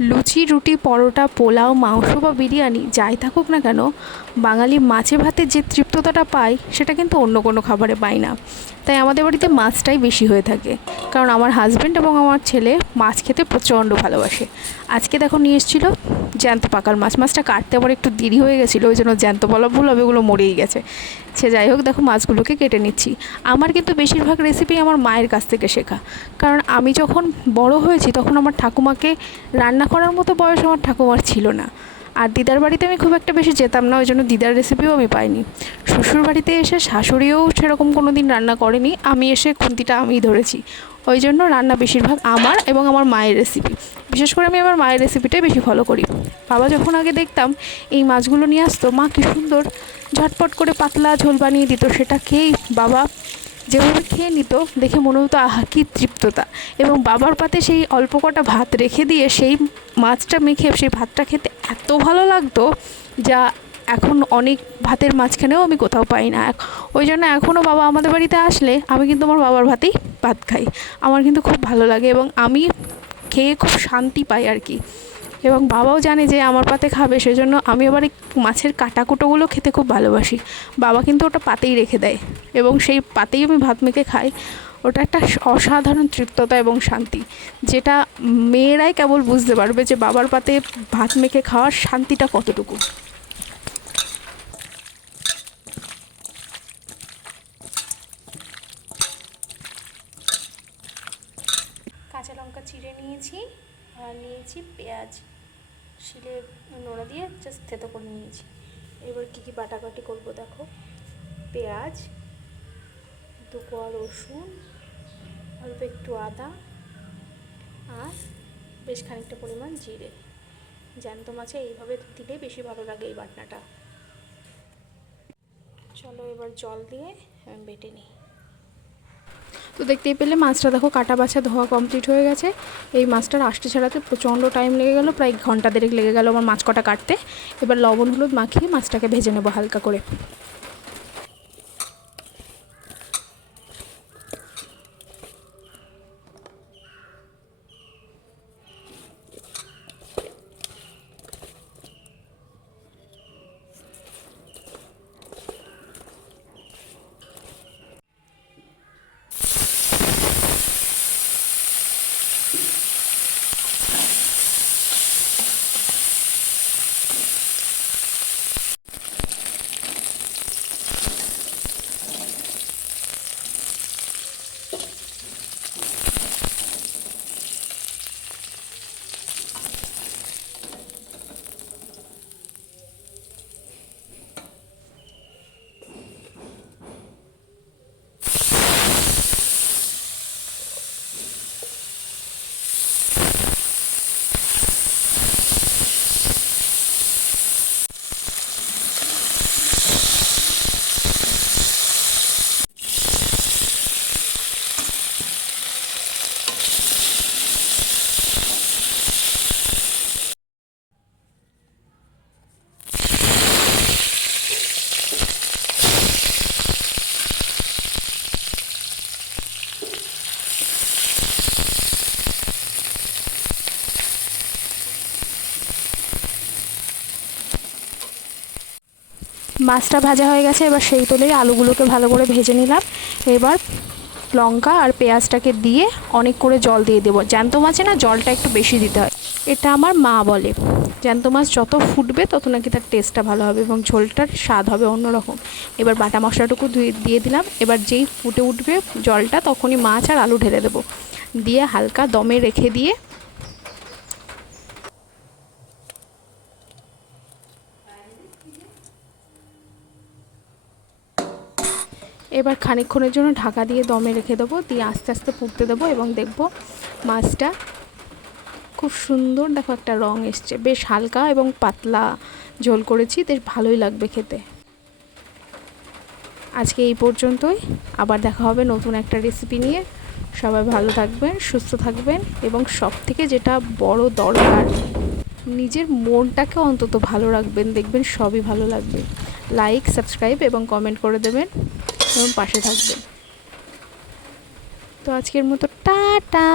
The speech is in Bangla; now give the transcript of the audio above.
লুচি, রুটি, পরোটা, পোলাও, মাংস বা বিরিয়ানি যাই থাকুক না কেন, বাঙালি মাছে ভাতে যে তৃপ্ততাটা পায়, সেটা কিন্তু অন্য কোনো খাবারে পায় না। তাই আমাদের বাড়িতে মাছটাই বেশি হয়ে থাকে। কারণ আমার হাজব্যান্ড এবং আমার ছেলে মাছ খেতে প্রচণ্ড ভালোবাসে। আজকে দেখো নিয়ে এসেছিল জ্যান্ত পাকার মাছ। মাছটা কাটতে আমার একটু দেরি হয়ে গেছিল, ওই জন্য জ্যান্ত বলা ভুল হবে, ওগুলো মরেই গেছে। সে যাই হোক, দেখো মাছগুলোকে কেটে নিচ্ছি। আমার কিন্তু বেশিরভাগ রেসিপি আমার মায়ের কাছ থেকে শেখা। কারণ আমি যখন বড় হয়েছি, তখন আমার ঠাকুমাকে রান্না করার মতো বয়স আমার ঠাকুমার ছিল না। আর দিদার বাড়িতে আমি খুব একটা বেশি যেতাম না ওই জন্য দিদার রেসিপিও আমি পাইনি। শ্বশুর বাড়িতে এসে শাশুড়িও সেরকম কোনো দিন রান্না করেনি, আমি এসে খুন্তিটা আমি ধরেছি। ওই জন্য রান্না বেশিরভাগ আমার এবং আমার মায়ের রেসিপি বিশেষ করে আমি আমার মায়ের রেসিপিটাই বেশি ফলো করি। বাবা যখন আগে দেখতাম এই মাছগুলো নিয়ে আসতো, মা কী সুন্দর ঝটপট করে পাতলা ঝোল বানিয়ে দিত, সেটা খেয়েই বাবা যেভাবে খেয়ে নিত, দেখে মনে হতো, আহা, কী তৃপ্ততা। এবং বাবার পাতে সেই অল্প কটা ভাত রেখে দিয়ে সেই মাছটা মেখে, সেই ভাতটা খেতে এত ভালো লাগতো যা এখন অনেক ভাতের মাঝখানেও আমি কোথাও পাই না। ওই জন্য এখনও বাবা আমাদের বাড়িতে আসলে আমি কিন্তু আমার বাবার ভাতেই ভাত খাই। আমার কিন্তু খুব ভালো লাগে এবং আমি খেয়ে খুব শান্তি পাই আর কি। এবং বাবাও জানে যে আমার পাতে খাবে, সেজন্য আমি আবার এই মাছের কাটাকুটোগুলো খেতে খুব ভালোবাসি। বাবা কিন্তু ওটা পাতেই রেখে দেয় এবং সেই পাতেই আমি ভাত মেখে খাই। ওটা একটা অসাধারণ তৃপ্ততা এবং শান্তি, যেটা মেয়েরাই কেবল বুঝতে পারবে যে বাবার পাতে ভাত মেখে খাওয়ার শান্তিটা কতটুকু। কাঁচা লঙ্কা চিড়ে নিয়েছি, আর নিয়েছি পেঁয়াজ। শিলে নোড়া দিয়ে জাস্ট থেতো করে নিয়েছি। এবার কী কী বাটাবাটি করব দেখো? পেঁয়াজ, দু কোয়া রসুন, অল্প একটু আদা আর বেশ খানিকটা পরিমাণ জিরে। জ্যান্ত মাছে এইভাবে দিলে বেশি ভালো লাগে এই বাটনাটা। চলো এবার জল দিয়ে বেটে নিই। তো দেখতেই পেলে মাছটা দেখো কাটা বাছা ধোয়া কমপ্লিট হয়ে গেছে। এই মাছটার আষ্টে ছাড়াতে প্রচণ্ড টাইম লেগে গেল, প্রায় ঘণ্টা দেড়েক লেগে গেল আমার মাছ কটা কাটতে। এবার লবণ হলুদ মাখিয়ে মাছটাকে ভেজে নেব হালকা করে। মাছটা ভাজা হয়ে গেছে, এবার সেই তেলেই আলুগুলোকে ভালো করে ভেজে নিলাম। এবার লঙ্কা আর পেঁয়াজটাকে দিয়ে অনেক করে জল দিয়ে দেবো। জ্যান্ত মাছে না জলটা একটু বেশি দিতে হয়। এটা আমার মা বলে, জ্যান্ত মাছ যত ফুটবে তত নাকি তার টেস্টটা ভালো হবে এবং ঝোলটার স্বাদ হবে অন্যরকম। এবার বাটা মশলাটুকু ধুয়ে, দিয়ে দিলাম। এবার যেই ফুটে উঠবে জলটা তখনই মাছ আর আলু ঢেলে দেবো। দিয়ে হালকা দমে রেখে দিয়ে এবার খানিকক্ষণের জন্য ঢাকা দিয়ে দমে রেখে দেবো, দিয়ে আস্তে আস্তে ফুটতে দেবো এবং দেখব মাছটা খুব সুন্দর দেখো একটা রং এসছে। বেশ হালকা এবং পাতলা ঝোল করেছি, বেশ ভালোই লাগবে খেতে। আজকে এই পর্যন্তই। আবার দেখা হবে নতুন একটা রেসিপি নিয়ে। সবাই ভালো থাকবেন, সুস্থ থাকবেন এবং সব থেকে যেটা বড় দরকার, নিজের মনটাকে অন্তত ভালো রাখবেন, দেখবেন সবই ভালো লাগবে। লাইক সাবস্ক্রাইব এবং কমেন্ট করে দেবেন। এবং পাশে থাকবেন তো আজকের মতো টাটা।